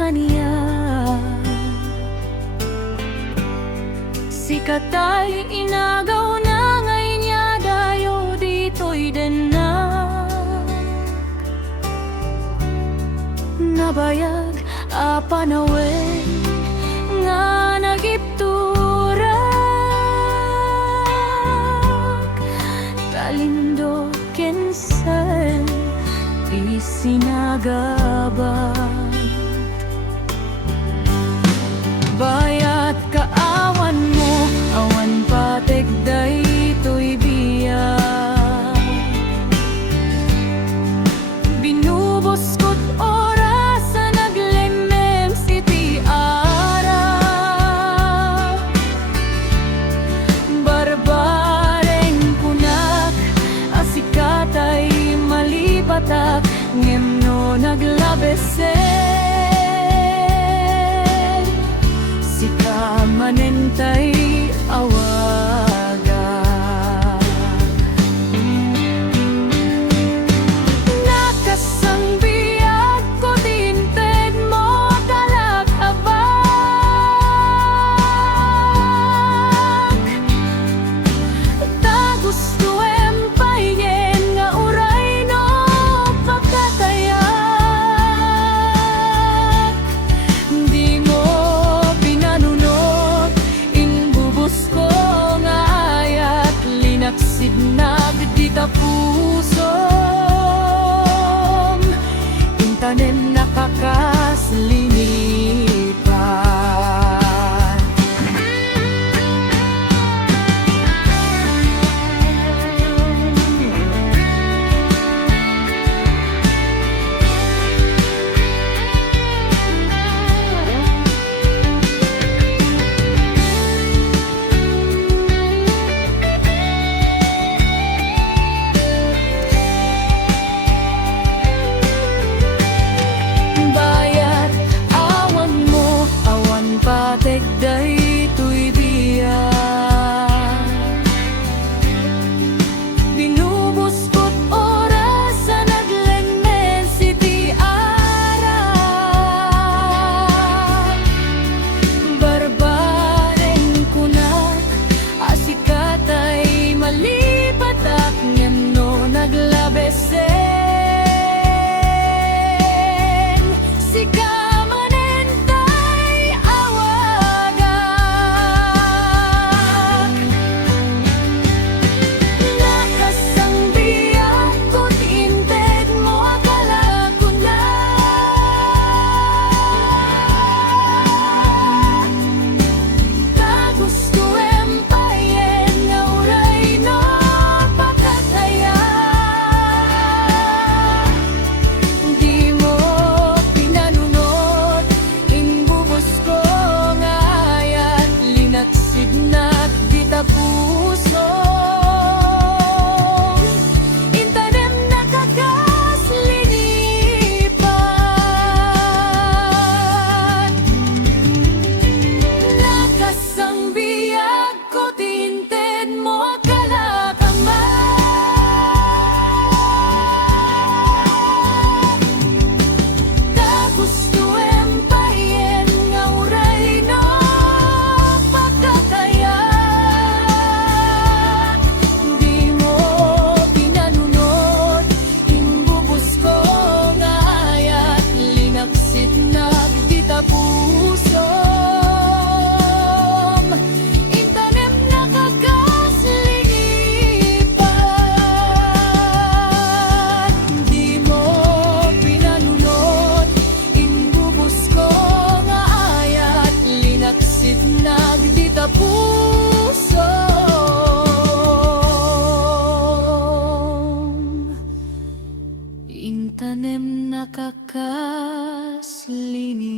kaniya. Sikatay inagaw na ngay niya dayo dito'y denak. Nabayag a panawin nga nagipturak. Talindo kinsan isinagabat. Bayat kaawan mo, awan patek daytoy biyak. Binubos ko't oras sa naglemem siti ara. Barbareng kunak, asikatay malipatak, ngemno naglabesen. Sika manentay awaga. Nakasang biyak ko tinted mo talakabak. Ta gusto empayen nga uray no pagkatayak. Di mo pinanunot, inbubos ko nga ayat, linaksid na dita pusom, intanen nakakaslinipan. Bayat awan mo, awan patek daytoy biyak. Binubos ko't oras sa naglemmen siti ara. Barbareng kunak, asikatay malipatak, ngemno naglabesen. Sika manentay awagak. Nakasang biyak ko't inted mo akala ko na. Ta gusto empayen nga uray no pagkatayak. Di mo pinanunot, inbubos ko nga ayat, linaksid na dita pusom, intanem nakakaslinipan. Nakasang biyak ko tinted mo akala ta gusto empayen nga uray no pagkatayak. Di mo pinanunot, inbubos ko nga ayat, linaksid na dita pusom, intanem nakakaslinipan. Di mo pinanunot, inbubos ko nga ayat, linaksid na dita pusom, intanem nakakaslinipan.